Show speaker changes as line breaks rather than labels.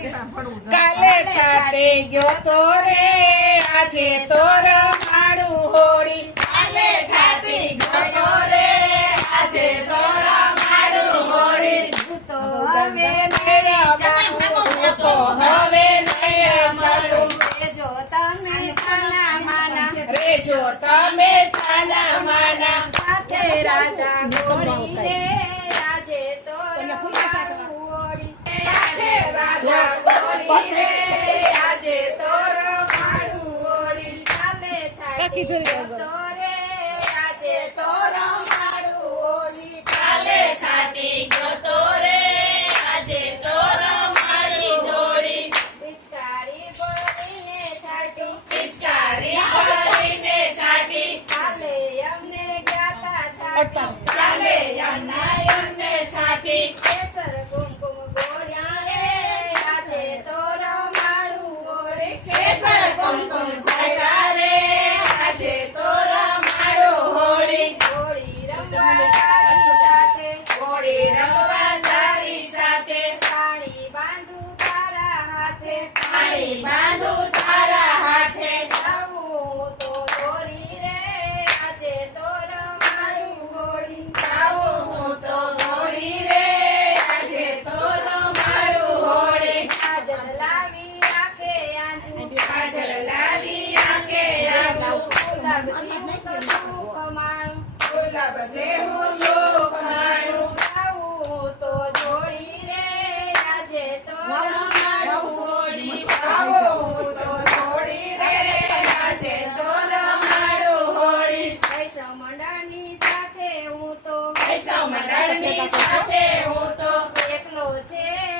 કાલે છાતે ગયો તો રે આજે તો રમાડું હોળી. કાલે છાટી ગયો તો રે આજે તો રમાડું હોળી.
તો હવે
મેળવવાનું તો હવે નહીં છાટું
જો તમે છાના માના.
રે જો તમે છાના માના.
સાથે રાધા ગોરી રે આજે તો રમાડું હોળી
સાથે રાજા ગોરી રે આજે તો રમાડું હોળી
કાલે છાટી ગયો આજે તો રમાડું હોળી
કાલે છાટી ગયો તો આજે તો રમાડું હોળી
પિચકારી બોલીને છાટી.
પિચકારી ભરીને છાટી.
કાલે અમને ગાતા છાટી. પાણી બાંધું તારા હાથે. આવું તો દોરી રે આજે તો રમાડું હોળી.
આવું હું તો હોળી રે આજે તો રમાડું હોળી.
લાવી આંખે આંજુ
કાજલ લાવી આંખે આંજુ ગુલાબ જેવું
સમરણની સાથે હું તો
એકલો છે.